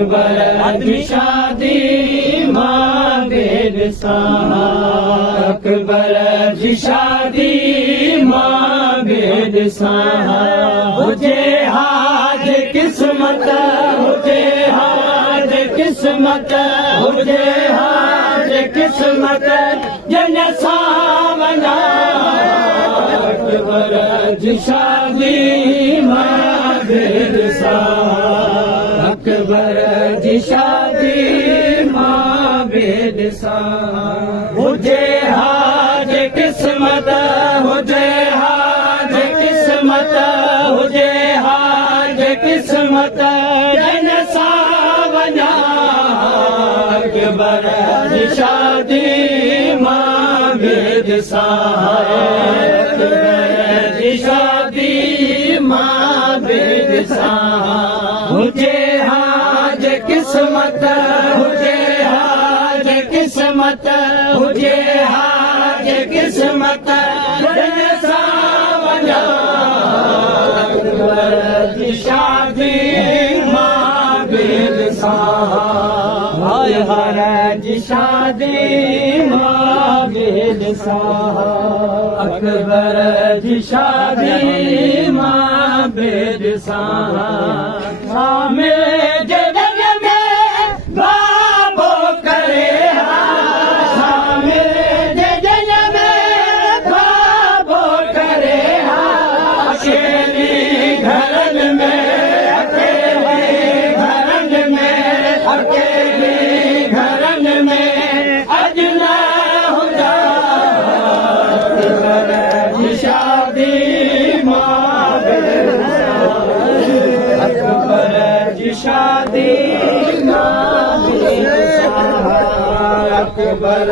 अकबर जी शादी मां बेद सां अकबर जी शादी मां बेद सां हुजे हाज किस्मत हुजे हाज किस्मत हुजे हाज किस्मत जन सां वञा अकबर जी शादी मां बेद सां अकबर जी शादी मां बेद सां हुजे हाज किस्मत हुजे हाज किस्मत हुजे हाज किस्मत जन सां वञा अकबर जी शादी मां बेद सां अकबर जी शादी मां बेद सां हुजे हाज किस्मत हुजे हाज किस्मत हुजे हाज किस्मत जन सां वञा अकबर जी शादी मां बेद सां अकबर जी शादी मां बेद सां अकबर जी शादी मां बेद सां शामिल जगन में बाबो करे शामिल जगन में बाबो करे अकेली घरन में अकेली घरन में अकेली घरन में अज न हुजा अकबर जी शादी मां बेद अकबर जी शादी मां बेद अकबर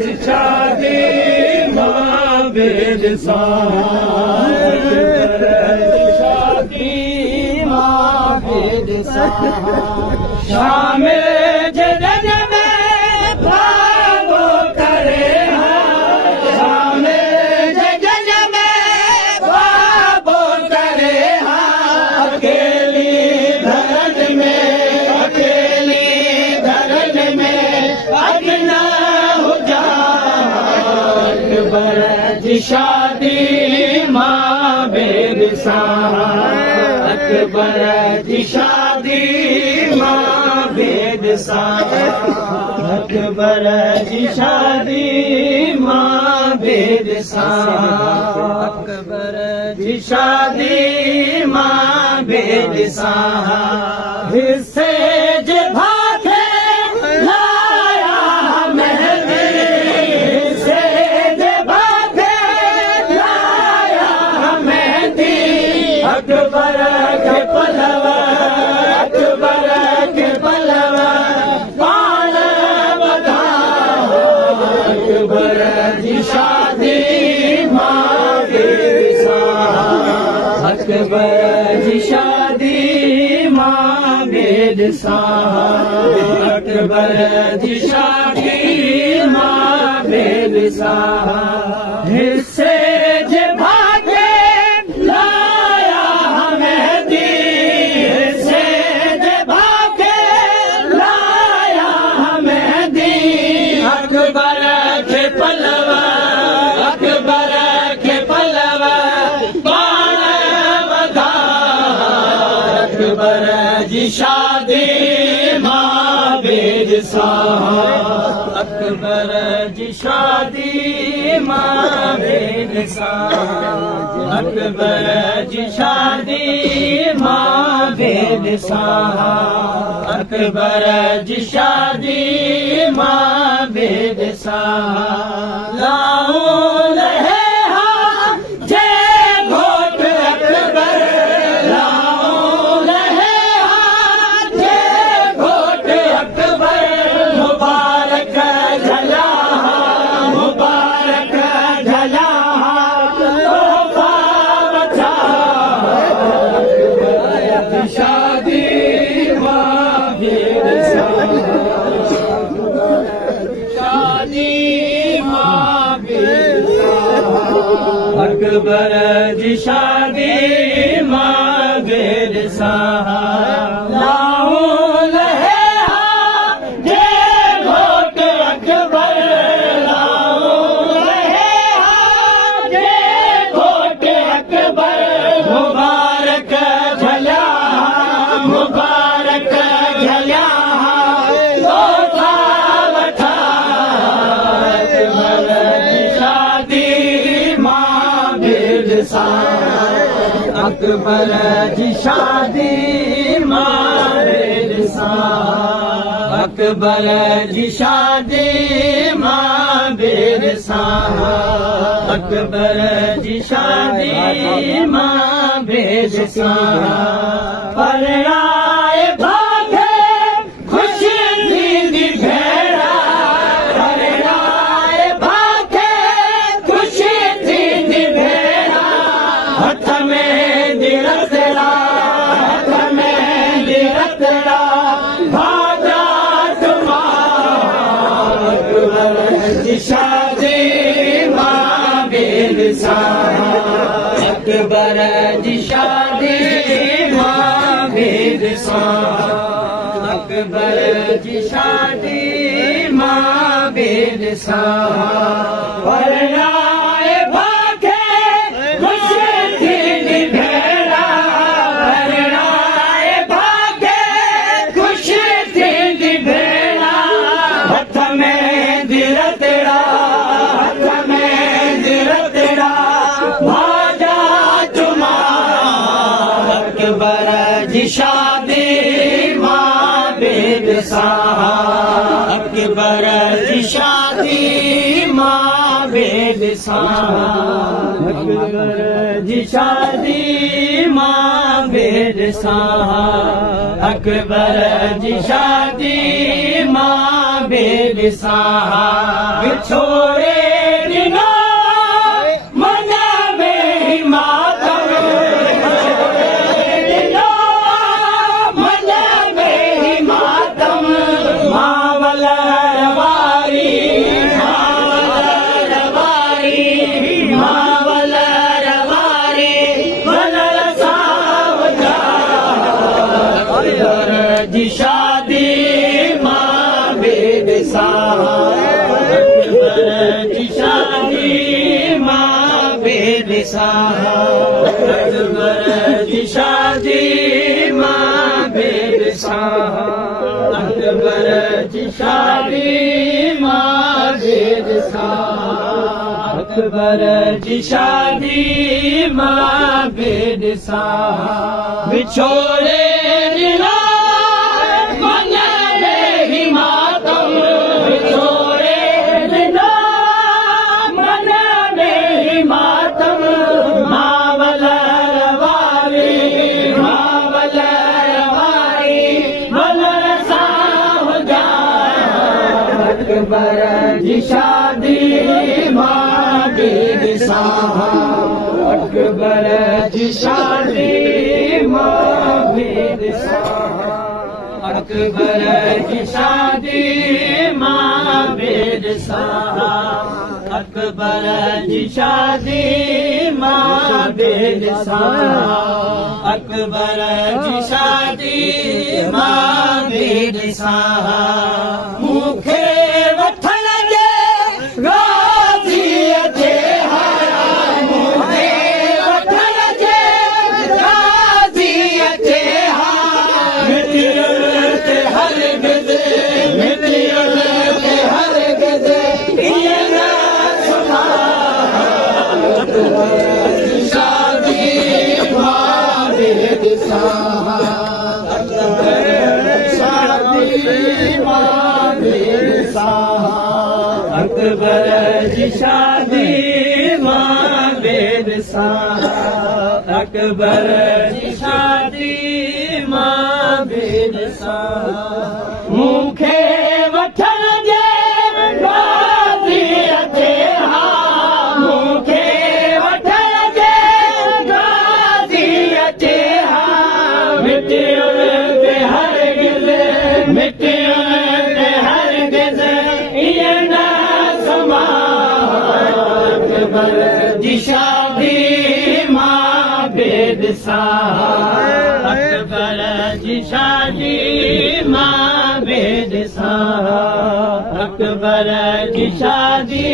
जी शादी मां बेद अकबर जी शादी मां बेद शामिल जगन में बाबो करे शामिल जगन में बाबो करे अकेली धरन में अकेली धरन में अज न हुजा अकबर जी शादी मां बेद अकबर जी शादी मां बेद अकबर जी शादी मां बेद अकबर जी शादी मां बेद हिस्से जे भागे लाया मेहंदी हिस्से जे भागे लाया मेहंदी अकबर के पलवा अकबर के पलवा पाण वधा अकबर जी शादी मां बेद अकबर जी शादी मां बेद अकबर जी शादी मां बेद हिस्से जे भागे लाया मेहंदी हिस्से जे भागे लाया मेहंदी अकबर के पलवा अकबर के पलवा बाण वधा अकबर जी शादी मां बेद अकबर जी शादी मां बेद अकबर जी शादी मां बेद अकबर जी शादी मां बेद लाऊं लहे जे घोट अकबर लाऊं लहे जे घोट अकबर मुबारक झला मुबारक झला तोहफा बचा शादी मां बेद शादी मां बेद अकबर जी शादी मां बेद लाऊं लहे अकबर जी शादी मां बेद सां अकबर जी शादी मां बेद सां अकबर जी शादी मां बेद सां परणाए भागे खुशी थींदी भेड़ा परणाए भागे खुशी थींदी भेड़ा हथ में दिलतड़ा हथ में दिलतड़ा भाजा तुम्हार अकबर जी शादी मां बेद सां अकबर जी शादी मां बेद सां अकबर जी शादी मां बेद सां परणाए भागे खुशी थींदी भेड़ा परणाए भागे खुशी थींदी भेड़ा हथ में दिलतड़ा हथ में दिलतड़ा भाजा तुम्हार अकबर जी शादी मां बेद सां अकबर जी शादी मां बेद सां अकबर जी शादी मां बेद सां अकबर जी शादी मां बेद सां विछोड़े ॾिनो मन में मातम ॾिनो मन में मातम मावल वारी मावल वारी मावल वारी वनल सावजा अकबर जी शादी मां बेद सां अकबर जी शादी मां बेद सां अकबर जी शादी मां बेद सां अकबर जी शादी मां बेद सां अकबर जी शादी मां बेद सां विछोड़े ॾिनो मन में ही मातम विछोड़े ॾिनो मन में ही मातम मावल वारी मावल वारी वनर सावजा अकबर जी शादी मां बेद सां अकबर जी शादी मां बेद सां अकबर जी शादी मां बेद सां अकबर जी शादी मां बेद सां अकबर जी शादी मां बेद सां मूंखे वठण जे राज़ीअ जे हार मूंखे वठण जे राज़ीअ जे हार मिटियल ते हरगिज़ मिटियल ते हरगिज़ इहे न शादी मां बेद सां अकबर शादी मां बेद सां अकबर जी शादी मां बेद सां अकबर जी शादी मां बेद सां मूंखे वठण जे राज़ीअ जे हार मूंखे वठण जे राज़ीअ जे हार मिटियल ते हरगिज़ मिटियल ते हरगिज़ इहे न समा अकबर जी शादी मां बेद सां अकबर जी शादी मां बेद सां अकबर जी शादी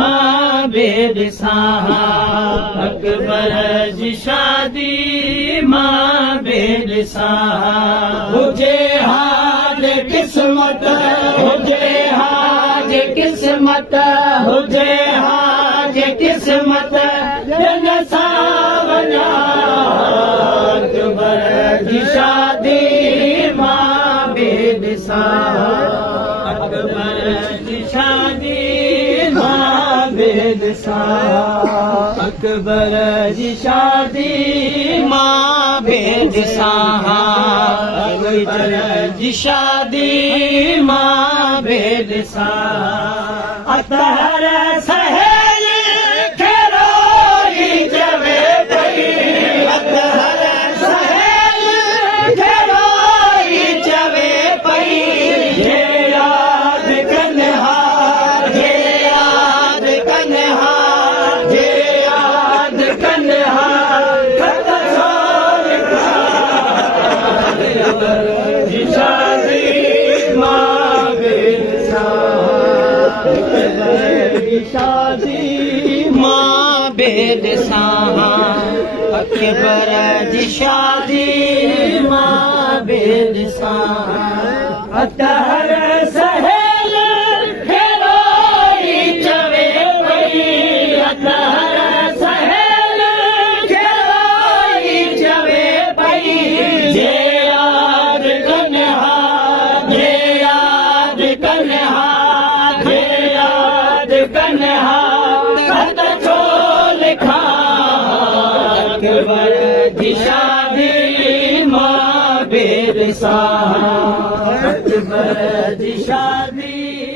मां बेद सां अकबर जी शादी मां बेद सां हुजे हाज किस्मत हुजे हाज किस्मत हुजे हाज किस्मत जन सां वञा अकबर जी शादी मां बि ॾिसां अकबर जी शादी मां बि ॾिसां अकबर जी शादी मां बि ॾिसां अकबर जी शादी मां बि ॾिसां अतहर सहेल खे रोई चवे पई अतहर सहेल खे रोई चवे पई जे याद कन्हा जे याद कन्हा जे याद कन्हा खत छोड़ जी शादी मां बि शादी मां बि ॾिसां अकबर जी शादी मां बि ॾिसां अतहर सहेल खे रोई चवे पई अतहर सहेल खे रोई चवे पई जे याद कन्हा जे याद कन्हा जे याद कन्हा खत छो लिखां अकबर जी शादी मां बि ॾिसां अकबर जी शादी